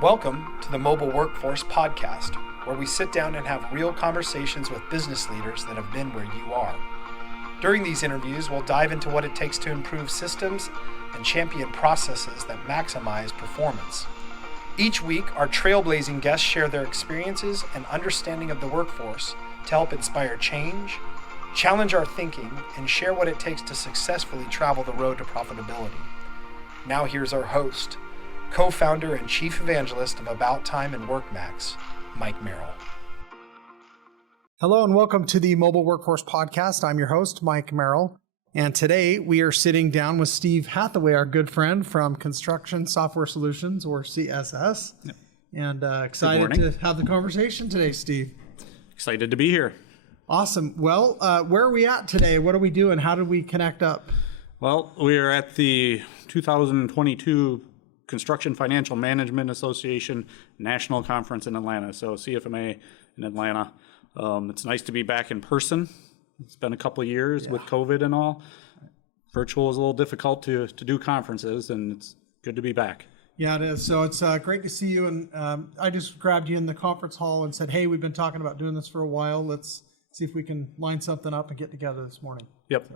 Welcome to the Mobile Workforce Podcast, where we sit down and have real conversations with business leaders that have been where you are. During these interviews, we'll dive into what it takes to improve systems and champion processes that maximize performance. Each week, our trailblazing guests share their experiences and understanding of the workforce to help inspire change, challenge our thinking, and share what it takes to successfully travel the road to profitability. Now here's our host, co-founder and chief evangelist of About Time and WorkMax, Mike Merrill. Hello and welcome to the Mobile Workforce Podcast. I'm your host, Mike Merrill. And today we are sitting down with Steve Hathaway, our good friend from Construction Software Solutions, or CSS. Yep. And excited to have the conversation today, Steve. Excited to be here. Awesome. Well, where are we at today? What are we doing? How did we connect up? Well, we are at the 2022 Construction Financial Management Association National Conference in Atlanta, so CFMA in Atlanta. It's nice to be back in person. It's been a couple of years with COVID and all. Virtual is a little difficult to do conferences, and it's good to be back. Yeah, it is. So it's great to see you. And I just grabbed you in the conference hall and said, hey, we've been talking about doing this for a while. Let's see if we can line something up and get together this morning. Yep.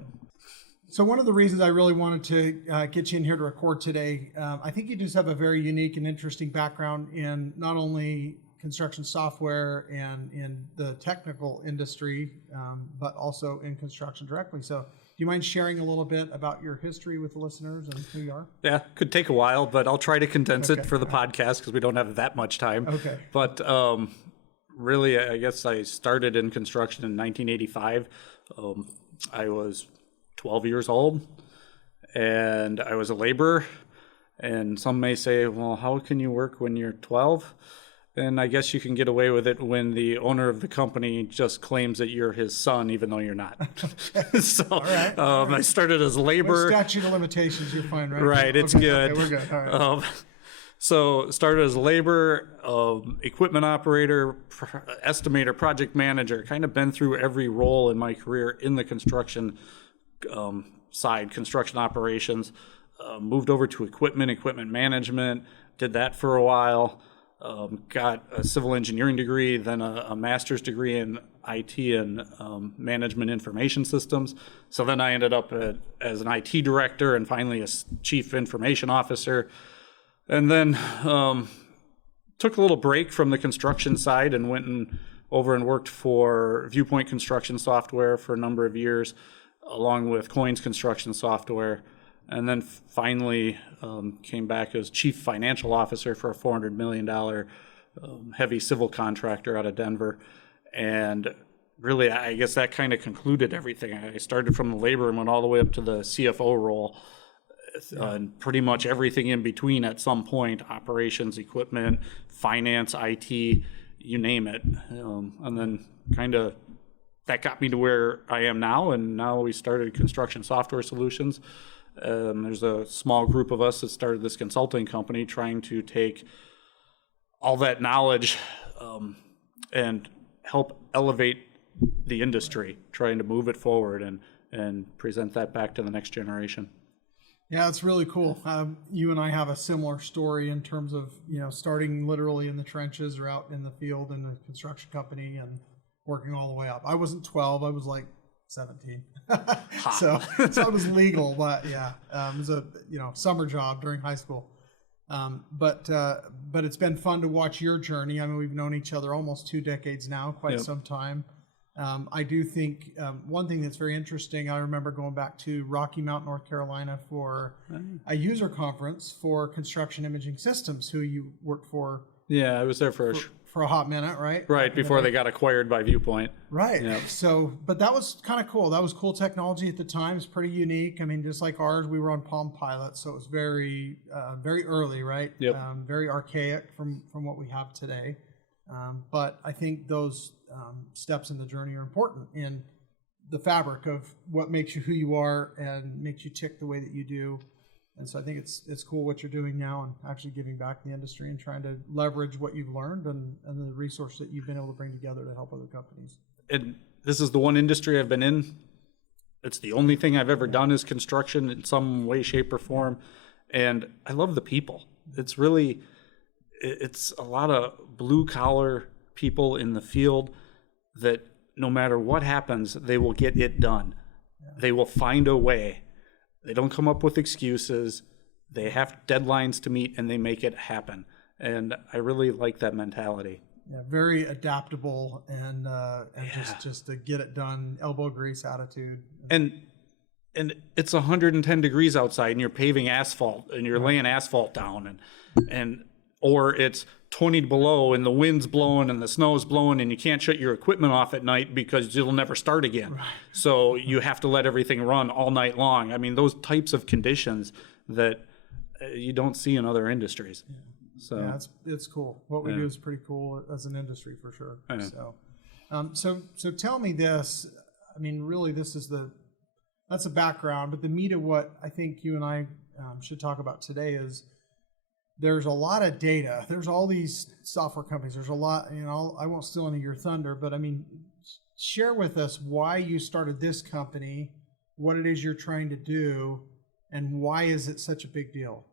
So one of the reasons I really wanted to get you in here to record today, I think you just have a very unique and interesting background in not only construction software and in the technical industry, but also in construction directly. So do you mind sharing a little bit about your history with the listeners and who you are? Yeah, could take a while, but I'll try to condense it for the podcast because we don't have that much time. Okay. But really, I guess I started in construction in 1985. I was 12 years old, and I was a laborer. And some may say, well, how can you work when you're 12? And I guess you can get away with it when the owner of the company just claims that you're his son, even though you're not. So all right. I started as a laborer. With statute of limitations, you're fine, right? Right, it's good. Okay, we're good. All right. So started as a laborer, equipment operator, estimator, project manager, kind of been through every role in my career in the construction side, construction operations. Moved over to equipment management, did that for a while. Got a civil engineering degree, then a master's degree in IT and management information systems. So then I ended up as an IT director and finally a chief information officer. And then took a little break from the construction side and went over and worked for Viewpoint Construction Software for a number of years, along with Coins Construction Software. And then finally came back as chief financial officer for a $400 million heavy civil contractor out of Denver. And really, I guess that kind of concluded everything. I started from the labor and went all the way up to the CFO role, and pretty much everything in between at some point: operations, equipment, finance, IT, you name it. And then kind of that got me to where I am now. And now we started Construction Software Solutions. There's a small group of us that started this consulting company trying to take all that knowledge and help elevate the industry, trying to move it forward and present that back to the next generation. Yeah, it's really cool. You and I have a similar story in terms of, starting literally in the trenches or out in the field in the construction company and working all the way up. I wasn't 12, I was like 17. so it was legal, but yeah, it was a summer job during high school. But it's been fun to watch your journey. I mean, we've known each other almost 2 decades now, quite some time. I do think one thing that's very interesting, I remember going back to Rocky Mount, North Carolina for a user conference for Construction Imaging Systems, who you worked for. Yeah, I was there for a hot minute, right? Right, before they got acquired by Viewpoint. Right. Yep. So, but that was kind of cool. That was cool technology at the time. It's pretty unique. I mean, just like ours, we were on Palm Pilot, so it was very, very early, right? Yep. Very archaic from what we have today. But I think those steps in the journey are important in the fabric of what makes you who you are and makes you tick the way that you do. And so I think it's cool what you're doing now and actually giving back to the industry and trying to leverage what you've learned and the resources that you've been able to bring together to help other companies. And this is the one industry I've been in. It's the only thing I've ever done is construction in some way, shape, or form. And I love the people. It's it's a lot of blue collar people in the field that no matter what happens, they will get it done. They will find a way. They don't come up with excuses. They have deadlines to meet and they make it happen. And I really like that mentality. Yeah, very adaptable and just to get it done, elbow grease attitude. And it's 110 degrees outside and you're paving asphalt and you're laying asphalt down and or it's 20 below and the wind's blowing and the snow's blowing and you can't shut your equipment off at night because it'll never start again. Right. So you have to let everything run all night long. I mean, those types of conditions that you don't see in other industries. Yeah. So yeah, it's cool. What we do is pretty cool as an industry for sure. So tell me this. I mean, really, that's a background, but the meat of what I think you and I should talk about today is there's a lot of data. There's all these software companies. There's a lot. I won't steal any of your thunder, but I mean, share with us why you started this company, what it is you're trying to do, and why is it such a big deal?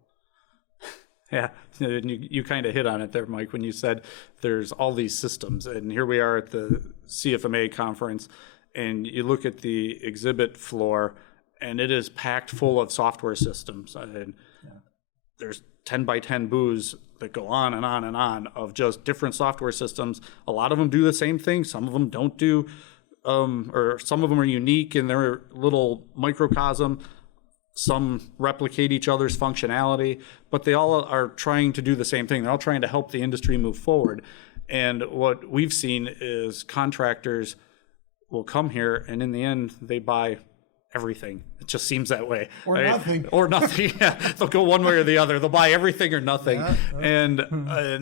Yeah, and you kind of hit on it there, Mike, when you said there's all these systems. And here we are at the CFMA conference, and you look at the exhibit floor, and it is packed full of software systems. And there's 10 by 10 booths that go on and on and on of just different software systems. A lot of them do the same thing. Some of them don't do, or some of them are unique in their little microcosm. Some replicate each other's functionality, but they all are trying to do the same thing. They're all trying to help the industry move forward. And what we've seen is contractors will come here, and in the end, they buy everything. It just seems that way. Or nothing. Or nothing. Yeah. They'll go one way or the other. They'll buy everything or nothing. Yeah. And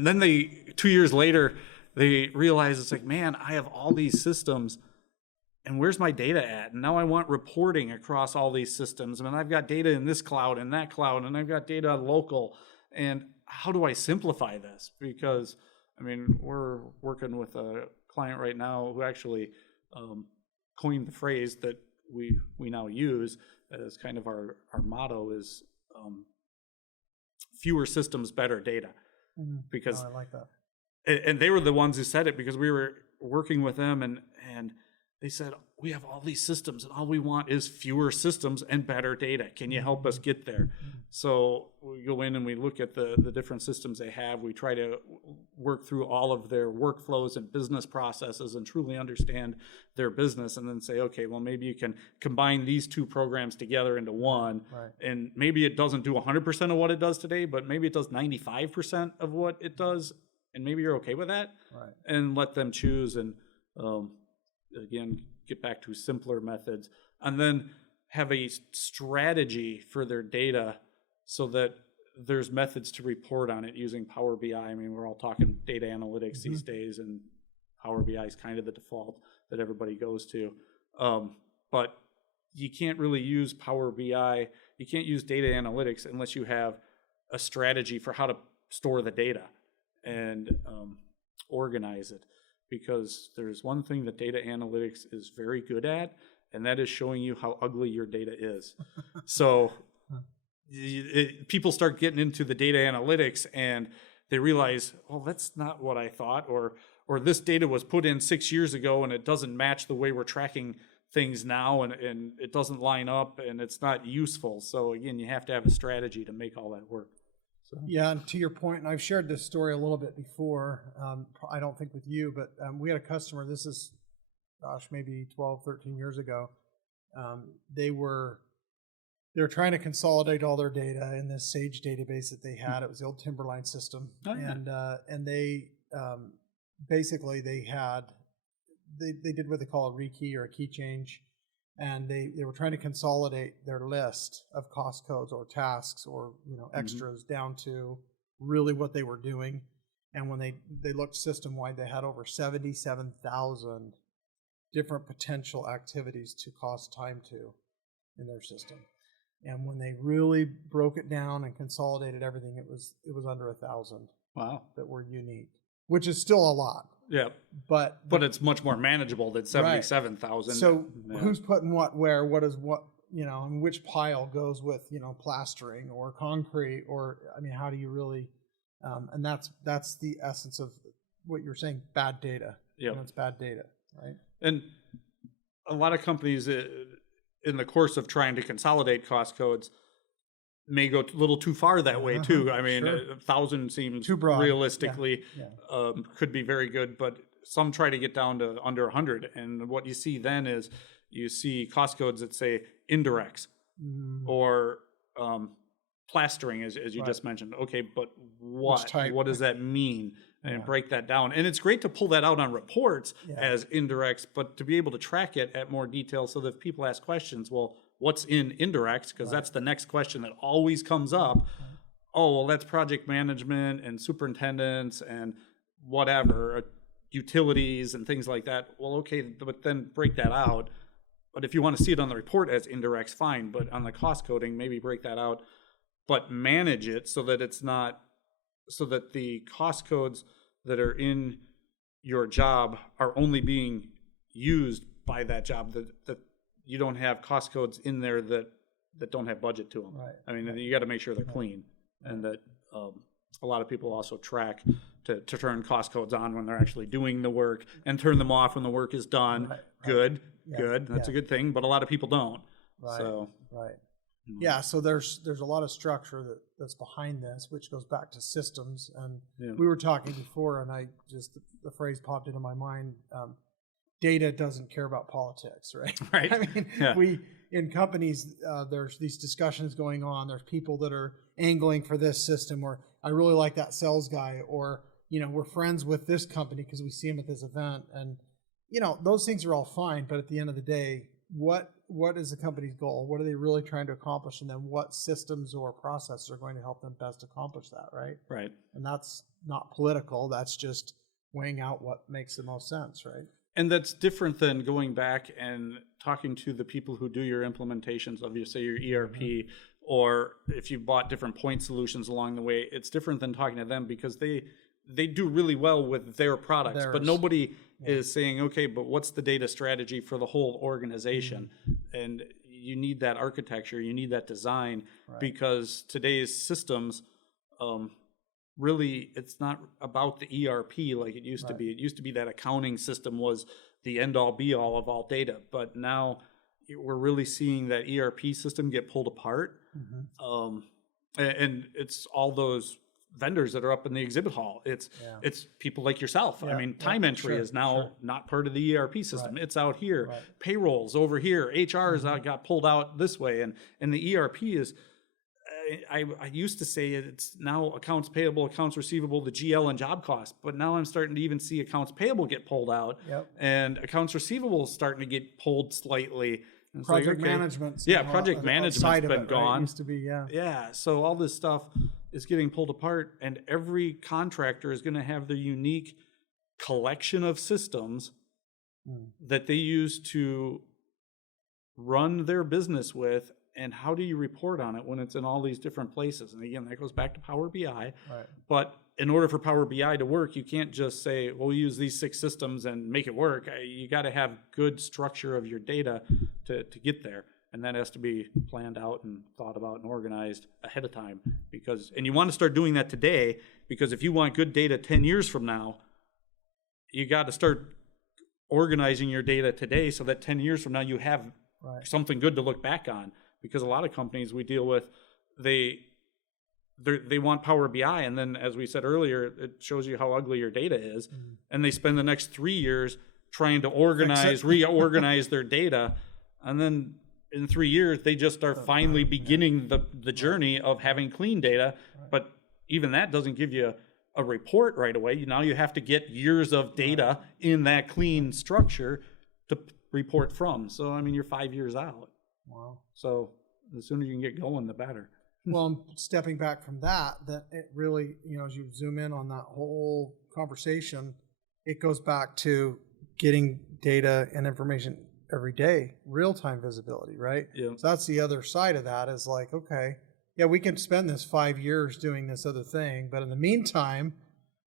then 2 years later, they realize it's like, man, I have all these systems. And where's my data at? And now I want reporting across all these systems. And I've got data in this cloud and that cloud, and I've got data local. And how do I simplify this? Because, I mean, we're working with a client right now who actually coined the phrase that we now use as kind of our motto is fewer systems, better data. Because I like that. And they were the ones who said it because we were working with them and they said, we have all these systems and all we want is fewer systems and better data. Can you help us get there? So we go in and we look at the different systems they have. We try to work through all of their workflows and business processes and truly understand their business and then say, okay, well, maybe you can combine these two programs together into one. Right. And maybe it doesn't do 100% of what it does today, but maybe it does 95% of what it does. And maybe you're okay with that. Right. And let them choose and, again, get back to simpler methods, and then have a strategy for their data so that there's methods to report on it using Power BI. I mean, we're all talking data analytics these days, and Power BI is kind of the default that everybody goes to. But you can't really use Power BI, you can't use data analytics unless you have a strategy for how to store the data and organize it. Because there's one thing that data analytics is very good at, and that is showing you how ugly your data is. So people start getting into the data analytics and they realize, oh, that's not what I thought, or this data was put in 6 years ago and it doesn't match the way we're tracking things now, and it doesn't line up and it's not useful. So again, you have to have a strategy to make all that work. So. Yeah, and to your point, and I've shared this story a little bit before, I don't think with you, but we had a customer, this is, maybe 12, 13 years ago. They were trying to consolidate all their data in this Sage database that they had. It was the old Timberline system. Oh, yeah. And they basically they did what they call a rekey or a key change. And they were trying to consolidate their list of cost codes or tasks or extras down to really what they were doing. And when they looked system wide, they had over 77,000 different potential activities to cost time to in their system. And when they really broke it down and consolidated everything, it was under 1,000. Wow, that were unique, which is still a lot. Yeah, but it's much more manageable than 77,000. Right. So who's putting what where? What is what? And which pile goes with plastering or concrete, or I mean, how do you really And that's the essence of what you're saying, bad data. Yep. It's bad data, right? And a lot of companies, in the course of trying to consolidate cost codes, may go a little too far that way too. I mean, sure. 1,000 seems Too broad. realistically Yeah. could be very good, but some try to get down to under 100. And what you see then is you see cost codes that say indirects or plastering, as you just mentioned. Okay, but what does that mean? And break that down. And it's great to pull that out on reports as indirects, but to be able to track it at more detail so that if people ask questions, well, what's in indirects? Because that's the next question that always comes up. Oh, well, that's project management and superintendents and whatever, utilities and things like that. Well, okay, but then break that out. But if you want to see it on the report as indirects, fine. But on the cost coding, maybe break that out, but manage it so that it's not, so that the cost codes that are in your job are only being used by that job, that you don't have cost codes in there that don't have budget to them. Right. I mean, you got to make sure they're clean, and that a lot of people also track to turn cost codes on when they're actually doing the work and turn them off when the work is done. Right. Good. That's a good thing, but a lot of people don't. Right. So. Right. Yeah, so there's a lot of structure that's behind this, which goes back to systems. And we were talking before, and the phrase popped into my mind. Data doesn't care about politics, right? Right. I mean, in companies, there's these discussions going on. There's people that are angling for this system, or I really like that sales guy, or we're friends with this company because we see him at this event, and those things are all fine. But at the end of the day, what is the company's goal? What are they really trying to accomplish? And then what systems or processes are going to help them best accomplish that, right? Right. And that's not political. That's just weighing out what makes the most sense, right? And that's different than going back and talking to the people who do your implementations of, say, your ERP, or if you bought different point solutions along the way. It's different than talking to them because they do really well with their products, but nobody is saying, okay, but what's the data strategy for the whole organization? And you need that architecture, you need that design, because today's systems, really, it's not about the ERP like it used to be. It used to be that accounting system was the end-all be-all of all data, but now we're really seeing that ERP system get pulled apart. And it's all those vendors that are up in the exhibit hall. It's people like yourself. I mean, time entry is now not part of the ERP system. It's out here. Payrolls over here. HR's got pulled out this way, and the ERP is. I used to say it's now accounts payable, accounts receivable, the GL, and job cost, but now I'm starting to even see accounts payable get pulled out, and accounts receivable is starting to get pulled slightly. And project management. Project management's been gone. Right? Used to be, so all this stuff is getting pulled apart, and every contractor is going to have their unique collection of systems that they use to run their business with. And how do you report on it when it's in all these different places? And again, that goes back to Power BI. Right. But in order for Power BI to work, you can't just say, well, we use these 6 systems and make it work. You got to have good structure of your data to get there. And that has to be planned out and thought about and organized ahead of time. And you want to start doing that today, because if you want good data 10 years from now, you got to start organizing your data today so that 10 years from now you have something good to look back on. Because a lot of companies we deal with, they want Power BI, and then, as we said earlier, it shows you how ugly your data is, and they spend the next 3 years trying to reorganize their data, and then in 3 years they just are finally beginning the journey of having clean data. But even that doesn't give you a report right away. Now you have to get years of data in that clean structure to report from. So I mean, you're 5 years out. Wow. So the sooner you can get going, the better. Well, stepping back from that it really, as you zoom in on that whole conversation, it goes back to getting data and information every day, real-time visibility, right? Yeah. So that's the other side of that, is like, okay, yeah, we can spend this 5 years doing this other thing, but in the meantime,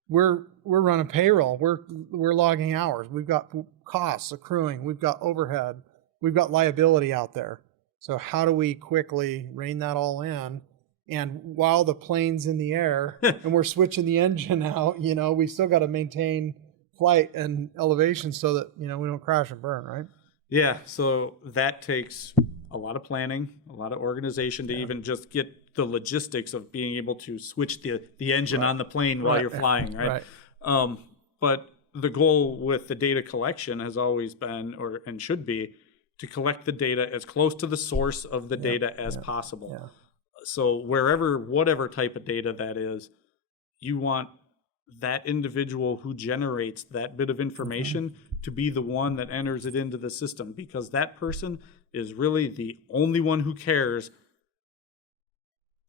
we're running payroll, we're logging hours, we've got costs accruing, we've got overhead, we've got liability out there. So how do we quickly rein that all in And while the plane's in the air and we're switching the engine out, we still got to maintain flight and elevation so that, we don't crash and burn, right? Yeah. So that takes a lot of planning, a lot of organization to even just get the logistics of being able to switch the engine on the plane while you're flying, right? But the goal with the data collection has always been, and should be, to collect the data as close to the source of the data as possible. Yeah. So whatever type of data that is, you want that individual who generates that bit of information to be the one that enters it into the system, because that person is really the only one who cares,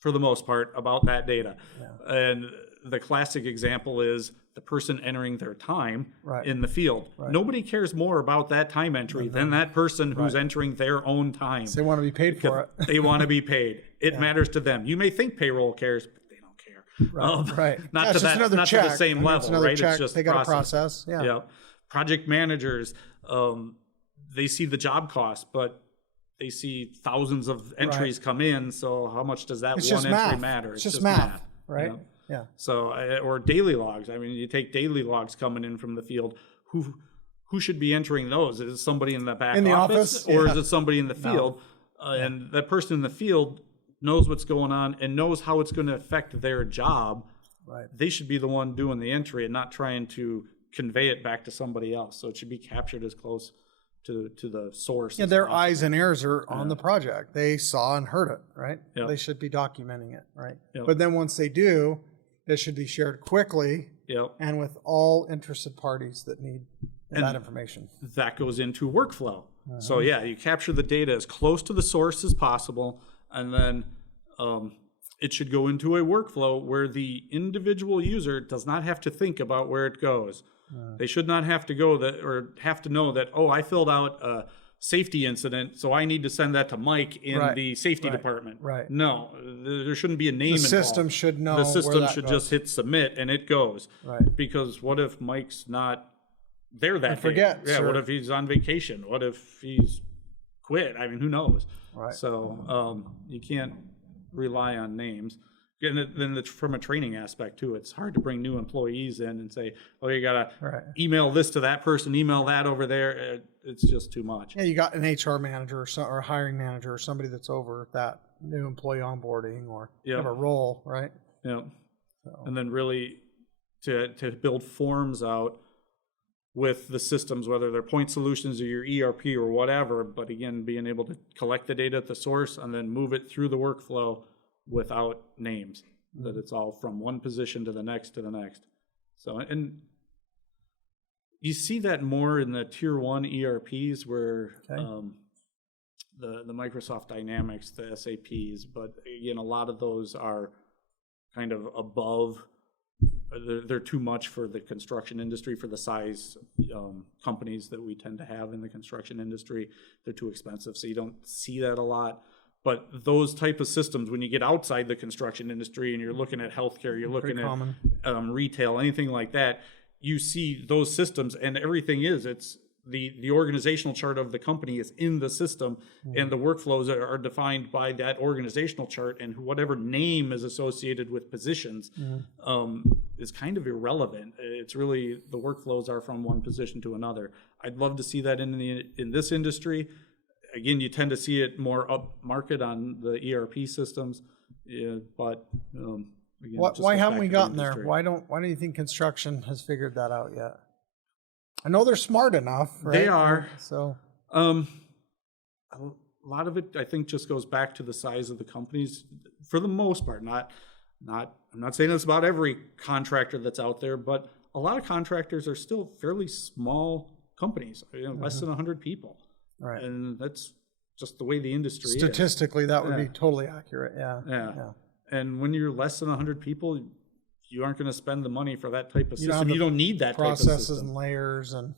for the most part, about that data. Yeah. And the classic example is the person entering their time in the field. Right. Nobody cares more about that time entry than that person who's entering their own time. So they want to be paid for it. They want to be paid. It matters to them. You may think payroll cares, but they don't care. Right. Not to the same level, right? Check. It's just they got a process. Yeah. Project managers, they see the job cost, but they see thousands of entries come in. So how much does that one entry matter? It's just math, right? Yeah. So, or daily logs. I mean, you take daily logs coming in from the field. Who should be entering those? Is it somebody in the back office, or is it somebody in the field? And that person in the field knows what's going on and knows how it's going to affect their job. Right. They should be the one doing the entry and not trying to convey it back to somebody else. So it should be captured as close to the source. Yeah, their eyes and ears are on the project. They saw and heard it, right? Yep. They should be documenting it, right? Yep. But then once they do, it should be shared quickly and with all interested parties that need that information. That goes into workflow. So you capture the data as close to the source as possible, and then it should go into a workflow where the individual user does not have to think about where it goes. They should not have to have to know that, I filled out a safety incident, so I need to send that to Mike in the safety department. Right. No, there shouldn't be a name involved. The system should know. The system should just hit submit and it goes. Right. Because what if Mike's not there that day? Forget. Yeah. Sure. What if he's on vacation? What if he's quit? I mean, who knows? Right. So you can't rely on names. And then from a training aspect too, it's hard to bring new employees in and say, you gotta email this to that person, email that over there. It's just too much. Yeah, you got an HR manager or a hiring manager or somebody that's over that new employee onboarding or have a role, right? Yeah. So. And then really to build forms out with the systems, whether they're point solutions or your ERP or whatever, but again, being able to collect the data at the source and then move it through the workflow without names, that it's all from one position to the next. So, and you see that more in the tier 1 ERPs where the Microsoft Dynamics, the SAPs, but again, a lot of those are kind of above. They're too much for the construction industry, for the size companies that we tend to have in the construction industry. They're too expensive, so you don't see that a lot. But those type of systems, when you get outside the construction industry and you're looking at healthcare, you're looking at retail, anything like that, you see those systems, and everything it's the organizational chart of the company is in the system, and the workflows are defined by that organizational chart, and whatever name is associated with positions is kind of irrelevant. It's really the workflows are from one position to another. I'd love to see that in this industry. Again, you tend to see it more up market on the ERP systems, but again, why haven't we gotten there? Why don't you think construction has figured that out yet? I know they're smart enough, right? They are. So a lot of it, I think, just goes back to the size of the companies, for the most part. I'm not saying it's about every contractor that's out there, but a lot of contractors are still fairly small companies, less than 100 people. Right. And that's just the way the industry is. Statistically, that would be totally accurate. Yeah. And when you're less than 100 people, you aren't going to spend the money for that type of system. You don't need that type of system. Processes and layers and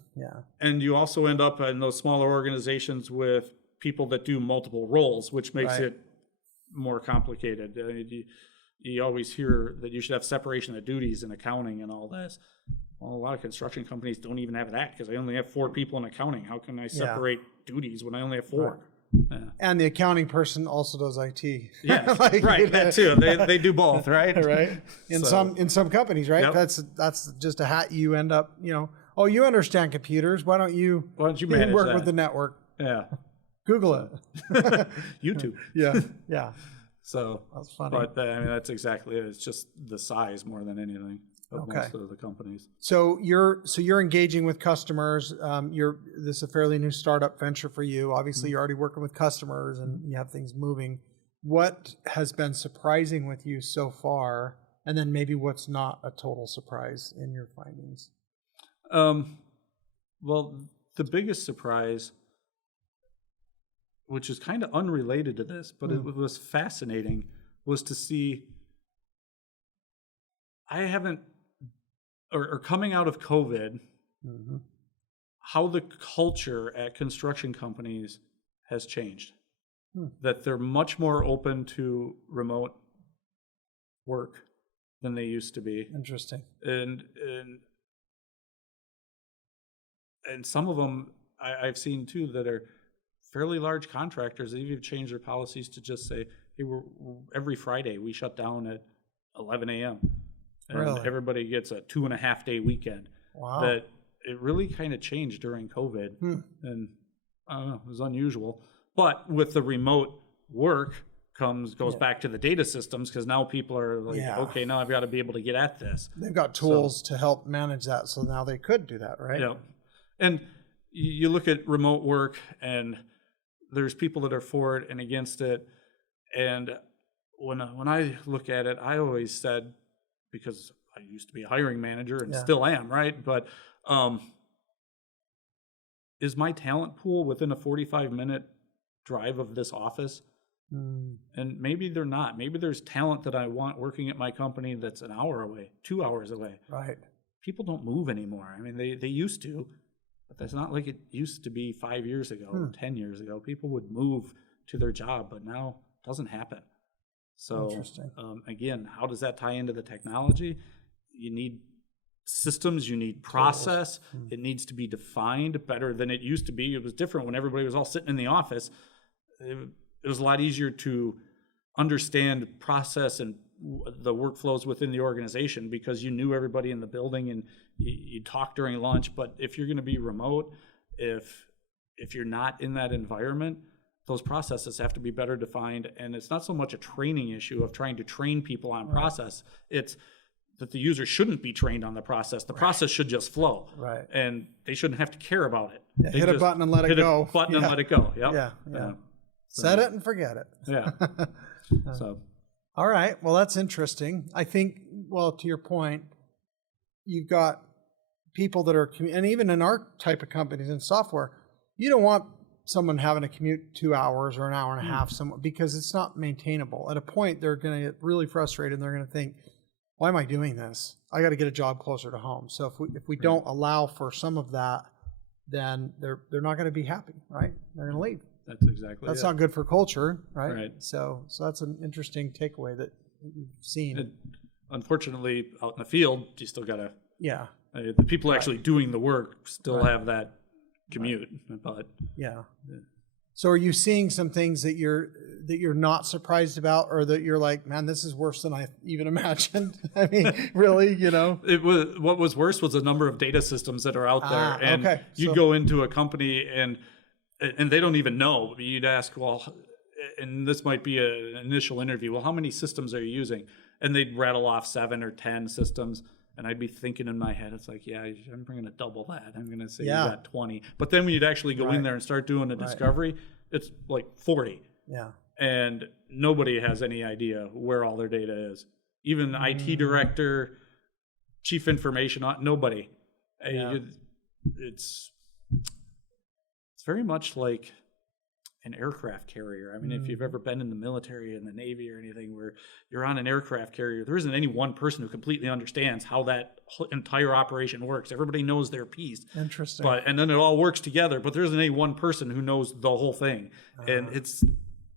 And you also end up in those smaller organizations with people that do multiple roles, which makes it more complicated. You always hear that you should have separation of duties in accounting and all this. Well, a lot of construction companies don't even have that because they only have 4 people in accounting. How can I separate duties when I only have 4? Yeah. And the accounting person also does IT. Yeah, Like, right. That too. They do both, right? Right. In some companies, right? Yep. That's just a hat you end up, oh, you understand computers. Why don't you manage work that? with the network? Yeah. Google it. YouTube. Yeah. Yeah. So That's funny. But I mean, that's exactly it. It's just the size more than anything of most of the companies. So you're engaging with customers. This is a fairly new startup venture for you. Obviously, you're already working with customers and you have things moving. What has been surprising with you so far, and then maybe what's not a total surprise in your findings? Well, the biggest surprise, which is kind of unrelated to this, but it was fascinating, was to see coming out of COVID, how the culture at construction companies has changed. That they're much more open to remote work than they used to be. Interesting. And some of them I've seen too that are fairly large contractors. They've even changed their policies to just say, hey, every Friday we shut down at 11 a.m. and Really? everybody gets a 2.5 day weekend. Wow. That it really kind of changed during COVID. And I don't know, it was unusual. But with the remote work goes back to the data systems, because now people are like, okay, now I've got to be able to get at this. They've got tools to help manage that, so now they could do that, right? Yeah. And you look at remote work, and there's people that are for it and against it. And when I look at it, I always said, because I used to be a hiring manager and still am, right? But is my talent pool within a 45-minute drive of this office? And maybe they're not. Maybe there's talent that I want working at my company that's an hour away, 2 hours away. Right. People don't move anymore. I mean, they used to, but that's not like it used to be 5 years ago, 10 years ago. People would move to their job, but now it doesn't happen. So again, how does that tie into the technology? You need systems, you need process. It needs to be defined better than it used to be. It was different when everybody was all sitting in the office. It was a lot easier to understand process and the workflows within the organization, because you knew everybody in the building and you talk during lunch. But if you're going to be remote, if you're not in that environment, those processes have to be better defined. And it's not so much a training issue of trying to train people on process. It's that the user shouldn't be trained on the process. The process should just flow. Right. And they shouldn't have to care about it. Yeah, hit a button and let it go. Hit a button and let it go. Yep. Yeah. Set it and forget it. Yeah. So. All right. Well, that's interesting. I think, to your point, you've got people that are, and even in our type of companies in software, you don't want someone having to commute 2 hours or an hour and a half because it's not maintainable. At a point, they're going to get really frustrated and they're going to think, why am I doing this? I got to get a job closer to home. So if we don't allow for some of that, then they're not going to be happy, right? They're going to leave. That's exactly That's it. not good for culture, right? Right. So that's an interesting takeaway that you've seen. And unfortunately, out in the field, you still got to. Yeah. The people actually doing the work still have that commute, but So are you seeing some things that you're not surprised about, or that you're like, man, this is worse than I even imagined? I mean, really, what was worse was the number of data systems that are out there, and you'd go into a company and they don't even know. You'd ask, well, and this might be an initial interview, well, how many systems are you using? And they'd rattle off 7 or 10 systems. And I'd be thinking in my head, it's like, I'm going to double that. I'm going to say you got 20. But then when you'd actually go in there and start doing a discovery, it's like 40. Yeah. And nobody has any idea where all their data is. Even the IT director, chief information, nobody. Yeah. It's very much like an aircraft carrier. I mean, if you've ever been in the military, in the Navy or anything, where you're on an aircraft carrier, there isn't any one person who completely understands how that entire operation works. Everybody knows their piece. Interesting. And then it all works together, but there isn't any one person who knows the whole thing. And it's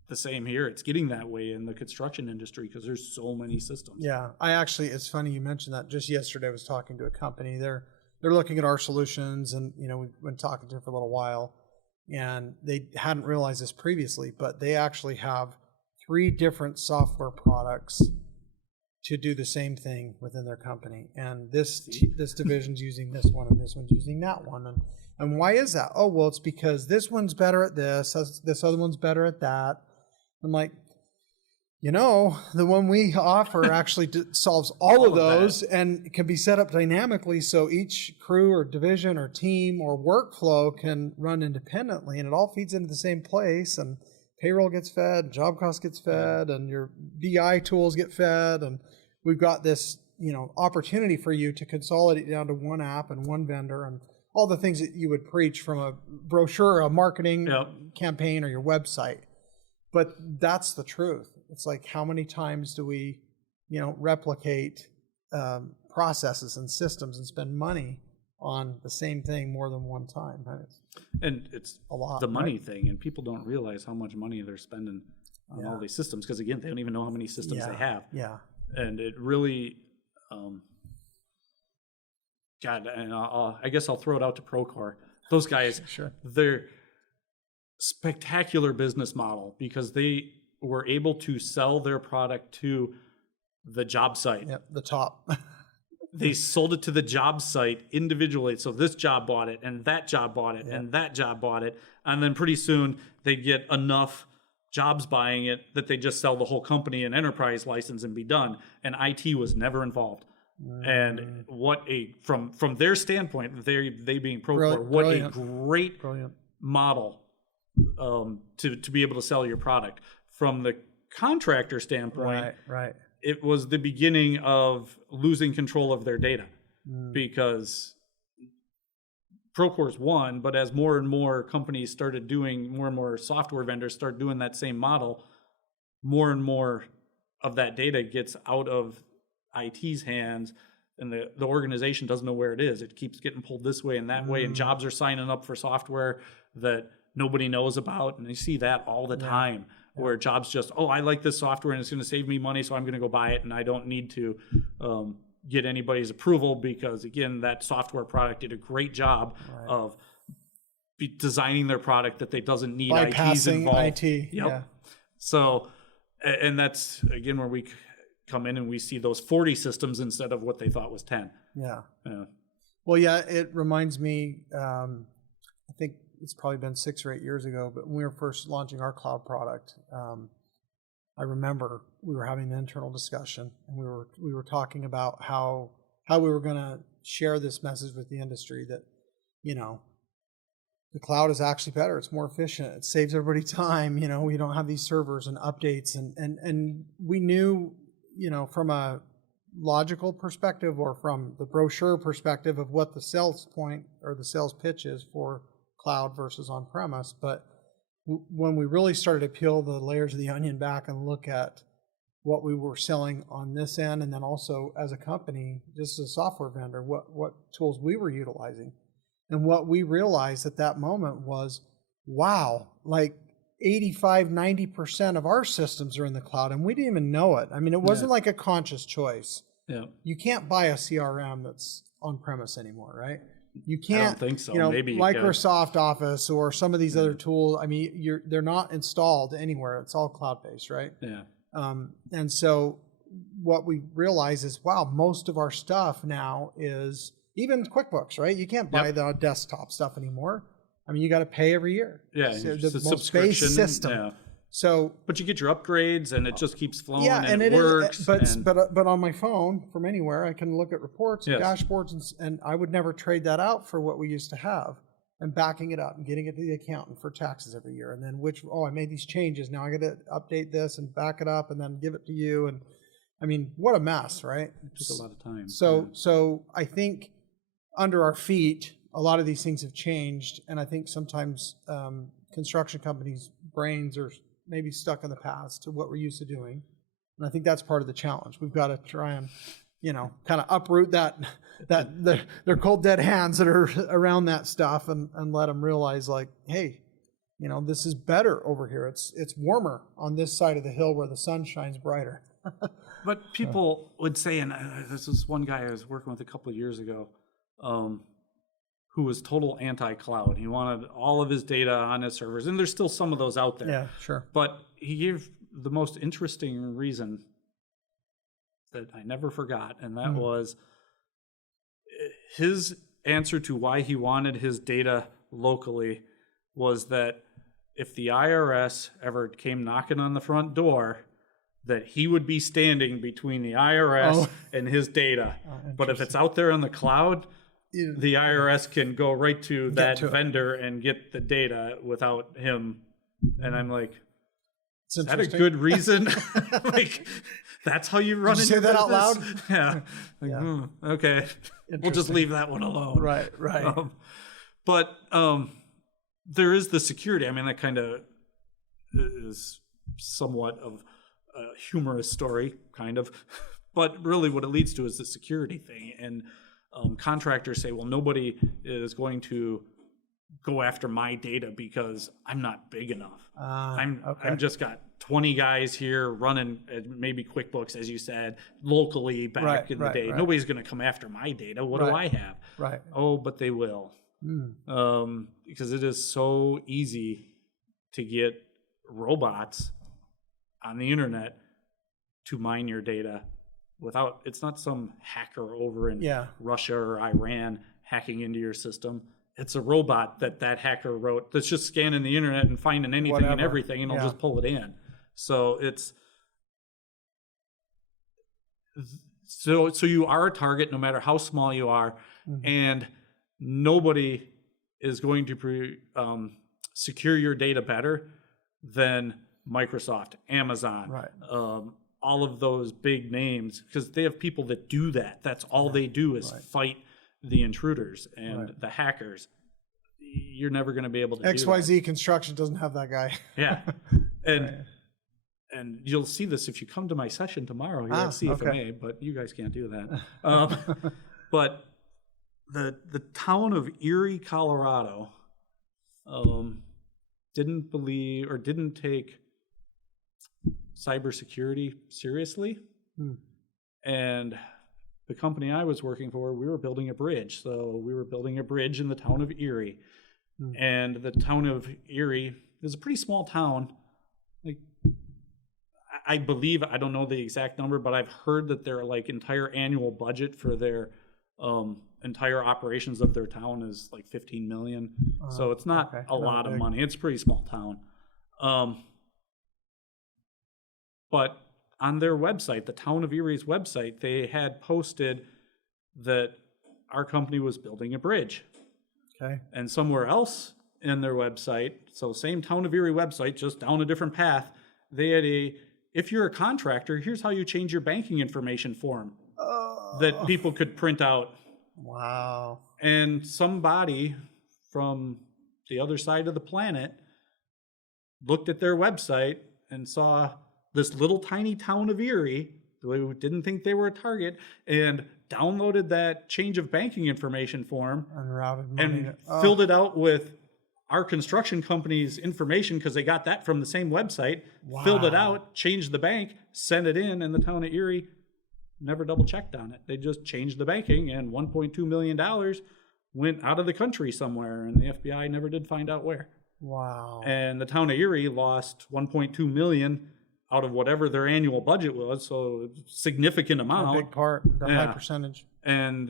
the same here. It's getting that way in the construction industry because there's so many systems. Yeah. It's funny you mentioned that. Just yesterday I was talking to a company. They're looking at our solutions, and we've been talking to them for a little while. and they hadn't realized this previously, but they actually have 3 different software products to do the same thing within their company. And this division's using this one, and this one's using that one. And why is that? Oh, well, it's because this one's better at this other one's better at that. I'm like, the one we offer actually solves all of those and can be set up dynamically so each crew or division or team or workflow can run independently, and it all feeds into the same place, and payroll gets fed, job cost gets fed, and your BI tools get fed, and we've got this, opportunity for you to consolidate down to one app and one vendor and all the things that you would preach from a brochure, a marketing campaign, or your website. But that's the truth. It's like, how many times do we, replicate processes and systems and spend money on the same thing more than one time? Right? And it's a lot, the money thing, and people don't realize how much money they're spending on all these systems, because again, they don't even know how many systems they have. Yeah. And it really, God, and I guess I'll throw it out to Procore. Those guys, Sure. They're spectacular business model, because they were able to sell their product to the job site. Yep, the top. They sold it to the job site individually. So this job bought it, and that job bought it, and that job bought it. And then pretty soon they get enough jobs buying it that they just sell the whole company an enterprise license and be done. And IT was never involved. And what from their standpoint, they being Procore, what a great model to be able to sell your product. From the contractor standpoint, right. It was the beginning of losing control of their data, because Procore's won, but as more and more companies started doing, more and more software vendors start doing that same model, more and more of that data gets out of IT's hands, and the organization doesn't know where it is. It keeps getting pulled this way and that way, and jobs are signing up for software that nobody knows about, and you see that all the time. Where jobs just, I like this software and it's going to save me money, so I'm going to go buy it, and I don't need to get anybody's approval, because again, that software product did a great job of designing their product that they doesn't need IT's involved. IT. So, and that's again where we come in and we see those 40 systems instead of what they thought was 10. Yeah. Well, it reminds me, I think it's probably been 6 or 8 years ago, but when we were first launching our cloud product, I remember we were having an internal discussion, and we were talking about how we were going to share this message with the industry that, the cloud is actually better. It's more efficient. It saves everybody time. We don't have these servers and updates, and we knew, from a logical perspective or from the brochure perspective of what the sales point or the sales pitch is for cloud versus on-premise. But when we really started to peel the layers of the onion back and look at what we were selling on this end, and then also as a company, just as a software vendor, what tools we were utilizing, and what we realized at that moment was, wow, like 85-90% of our systems are in the cloud, and we didn't even know it. I mean, it wasn't like a conscious choice. You can't buy a CRM that's on-premise anymore, right? You can't. I don't think so. Maybe Microsoft Office or some of these other tools. I mean, they're not installed anywhere. It's all cloud-based, right? And so what we realize is, wow, most of our stuff now is even QuickBooks, right? You can't buy the desktop stuff anymore. I mean, you got to pay every year. So it's the a most base subscription system. So, but you get your upgrades, and it just keeps flowing. And it works. But on my phone from anywhere, I can look at reports and dashboards, and I would never trade that out for what we used to have. And backing it up and getting it to the accountant for taxes every year, and then I made these changes. Now I got to update this and back it up, and then give it to you. And I mean, what a mess, right? It took a lot of time. So I think under our feet, a lot of these things have changed, and I think sometimes construction companies' brains are maybe stuck in the past to what we're used to doing. And I think that's part of the challenge. We've got to try and, kind of uproot their cold dead hands that are around that stuff, and let them realize, like, hey, this is better over here. It's warmer on this side of the hill where the sun shines brighter. But people would say, and this is one guy I was working with a couple of years ago, who was total anti-cloud. He wanted all of his data on his servers, and there's still some of those out there. Yeah, sure. But he gave the most interesting reason that I never forgot, and that was his answer to why he wanted his data locally was that if the IRS ever came knocking on the front door, that he would be standing between the IRS and his data. But if it's out there in the cloud, the IRS can go right to that vendor and get the data without him. And I'm like, is that a good reason? Like, that's how you run Did you into say that out business? loud? Yeah. Like, okay. We'll just leave that one alone. Right. But there is the security. I mean, that kind of is somewhat of a humorous story, kind of. But really what it leads to is the security thing. And contractors say, well, nobody is going to go after my data because I'm not big enough. I'm just got 20 guys here running maybe QuickBooks, as you said, locally back in the day. Nobody's going to come after my data. What do I have? Right. Oh, but they will. Because it is so easy to get robots on the internet to mine your data without, it's not some hacker over in Russia or Iran hacking into your system. It's a robot that hacker wrote that's just scanning the internet and finding anything and everything, and it'll just pull it in. So it's so you are a target no matter how small you are, and nobody is going to secure your data better than Microsoft, Amazon, all of those big names, because they have people that do that. That's all they do is fight the intruders and the hackers. You're never going to be able to XYZ do that. Construction doesn't have that guy. Yeah. And you'll see this if you come to my session tomorrow here at CFMA, but you guys can't do that. But the town of Erie, Colorado, didn't believe or didn't take cybersecurity seriously. And the company I was working for, we were building a bridge. So we were building a bridge in the town of Erie. And the town of Erie is a pretty small town. Like, I believe, I don't know the exact number, but I've heard that their like entire annual budget for their entire operations of their town is like 15 million. So it's not a lot of money. It's a pretty small town. But on their website, the town of Erie's website, they had posted that our company was building a bridge. And somewhere else in their website, so same town of Erie website, just down a different path, they had if you're a contractor, here's how you change your banking information form that people could print out. Wow. And somebody from the other side of the planet looked at their website and saw this little tiny town of Erie, who didn't think they were a target, and downloaded that change of banking information form and filled it out with our construction company's information because they got that from the same website, filled it out, changed the bank, sent it in, and the town of Erie never double checked on it. They just changed the banking, and $1.2 million went out of the country somewhere, and the FBI never did find out where. Wow. And the town of Erie lost $1.2 million out of whatever their annual budget was, so significant amount. A big part, a high percentage. And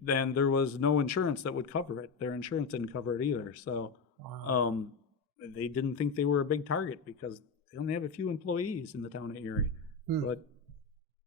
then there was no insurance that would cover it. Their insurance didn't cover it either. So they didn't think they were a big target because they only have a few employees in the town of Erie. But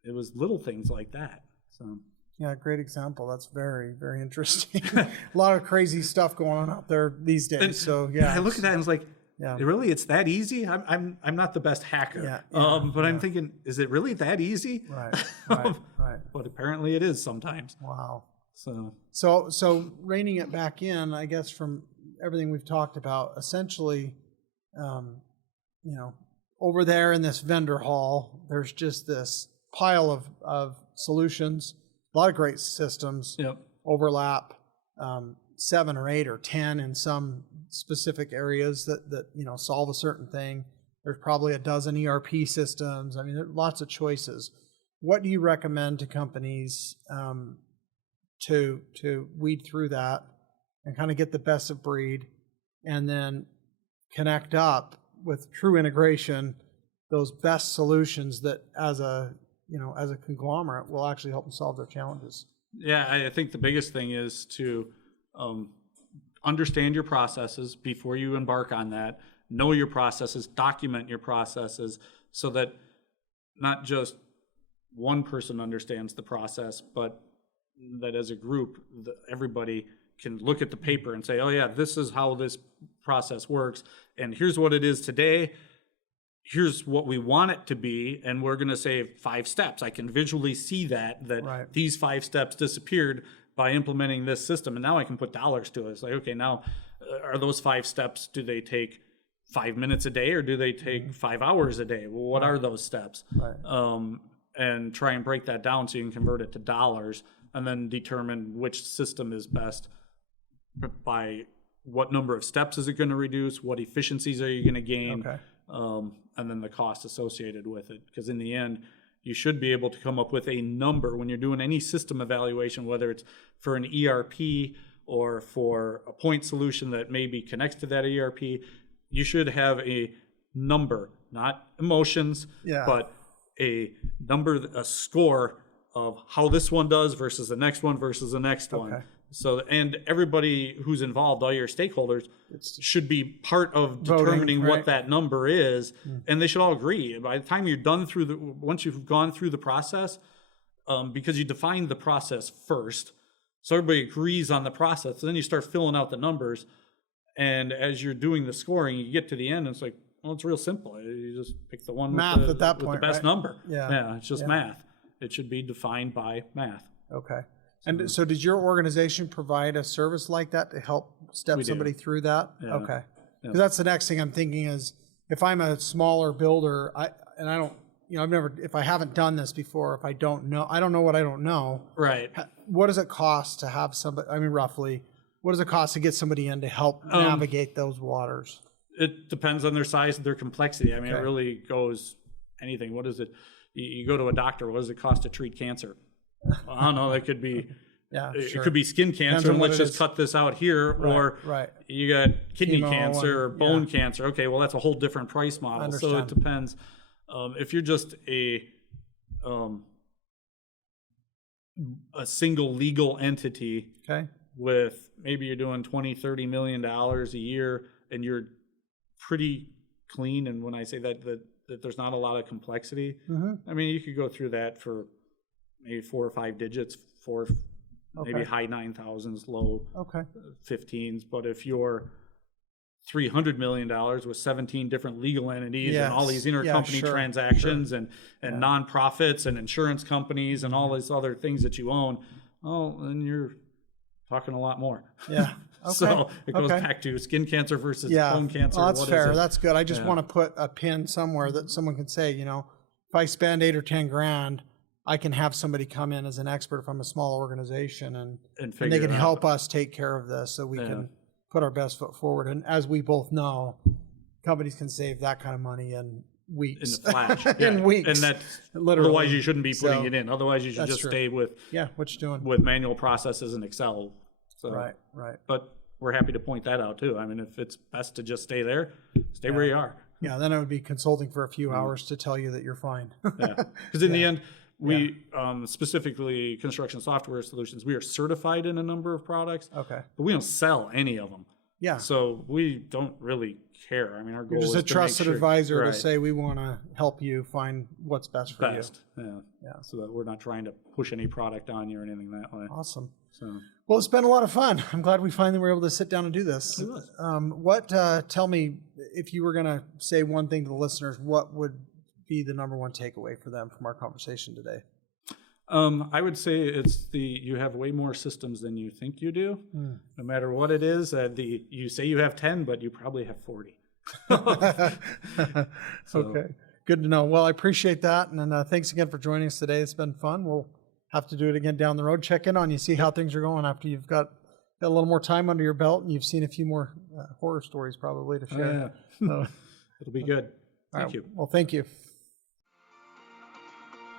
it was little things like that. So yeah, great example. That's very, very interesting. A lot of crazy stuff going on out there these days. And, so yeah, I look at that and it's like, really, it's that easy? I'm not the best hacker, but I'm thinking, is it really that easy? Right. But apparently it is sometimes. Wow. So reining it back in, I guess from everything we've talked about, essentially, over there in this vendor hall, there's just this pile of solutions, a lot of great systems, overlap, 7 or 8 or 10 in some specific areas that solve a certain thing. There's probably a dozen ERP systems. I mean, there are lots of choices. What do you recommend to companies to weed through that and kind of get the best of breed, and then connect up with true integration, those best solutions that as a conglomerate will actually help them solve their challenges. Yeah, I think the biggest thing is to understand your processes before you embark on that. Know your processes, document your processes, so that not just one person understands the process, but that as a group, everybody can look at the paper and say, oh yeah, this is how this process works, and here's what it is today. Here's what we want it to be, and we're going to say 5 steps. I can visually see that Right. these 5 steps disappeared by implementing this system, and now I can put dollars to it. It's like, okay, now are those 5 steps, do they take 5 minutes a day, or do they take 5 hours a day? Well, what are those steps? Right. And try and break that down so you can convert it to dollars, and then determine which system is best by what number of steps is it going to reduce, what efficiencies are you going to gain, and then the cost associated with it. Because in the end, you should be able to come up with a number when you're doing any system evaluation, whether it's for an ERP or for a point solution that maybe connects to that ERP. You should have a number, not emotions, but a number, a score of how this one does versus the next one versus the next one. So, and everybody who's involved, all your stakeholders, should be part of determining what that number is, and they should all agree. By the time you're done once you've gone through the process, because you defined the process first, so everybody agrees on the process, and then you start filling out the numbers, and as you're doing the scoring, you get to the end, and it's like, well, it's real simple. You just pick the one with the best number. Yeah, it's just math. It should be defined by math. Okay. And so does your organization provide a service like that to help step somebody through that? Yeah. Okay. Because that's the next thing I'm thinking is, if I'm a smaller builder, if I haven't done this before, if I don't know what I don't know. Right. What does it cost to have somebody, roughly, what does it cost to get somebody in to help navigate those waters? It depends on their size and their complexity. It really goes anything. What is it? You go to a doctor, what does it cost to treat cancer? Well, I don't know. That could be, it could be skin cancer, and let's just cut this out here. Or you got kidney cancer or bone cancer. Okay, well, that's a whole different price model. So it depends. If you're just a single legal entity with maybe you're doing $20-30 million a year, and you're pretty clean, and when I say that there's not a lot of complexity, you could go through that for maybe 4 or 5 digits, maybe high 9,000s, low 15s. But if you're $300 million with 17 different legal entities and all these intercompany transactions and nonprofits and insurance companies and all these other things that you own, then you're talking a lot more. Yeah. Okay. So it goes back to skin cancer versus bone cancer. Well, that's fair. That's good. I just want to put a pin somewhere that someone can say, if I spend 8 or 10 grand, I can have somebody come in as an expert if I'm a small organization, and they can help us take care of this so we can put our best foot forward. And as we both know, companies can save that kind of money in weeks. In the flash. In weeks. And that's literally. Otherwise, you shouldn't be putting it in. Otherwise, you should just stay with what you're doing with manual processes and Excel. So, right. But we're happy to point that out too. if it's best to just stay there, stay where you are. Yeah, then I would be consulting for a few hours to tell you that you're fine. Because in the end, we specifically construction software solutions, we are certified in a number of products. Okay. But we don't sell any of them. Yeah. So we don't really care. Our goal is just a trusted advisor to right. say we want to help you find what's best for you. Yeah. So that we're not trying to push any product on you or anything that way. Awesome. So. Well, it's been a lot of fun. I'm glad we finally were able to sit down and do this. It was. Tell me, if you were going to say one thing to the listeners, what would be the number one takeaway for them from our conversation today? I would say it's you have way more systems than you think you do. No matter what it is, you say you have 10, but you probably have 40. Okay, good to know. Well, I appreciate that, and then thanks again for joining us today. It's been fun. We'll have to do it again down the road. Check in on you, see how things are going after you've got a little more time under your belt and you've seen a few more horror stories probably to share. So, it'll be good. Thank you. Well, thank you.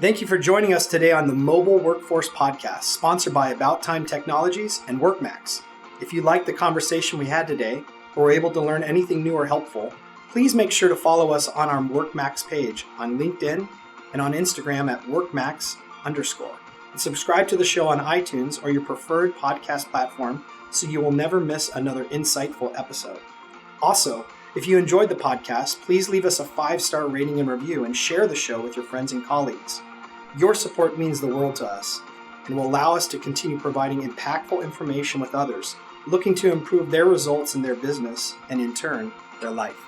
Thank you for joining us today on the Mobile Workforce Podcast, sponsored by About Time Technologies and WorkMax. If you liked the conversation we had today, or were able to learn anything new or helpful, please make sure to follow us on our WorkMax page on LinkedIn and on Instagram at WorkMax_. And subscribe to the show on iTunes or your preferred podcast platform so you will never miss another insightful episode. Also, if you enjoyed the podcast, please leave us a 5-star rating and review and share the show with your friends and colleagues. Your support means the world to us and will allow us to continue providing impactful information with others looking to improve their results in their business and, in turn, their life.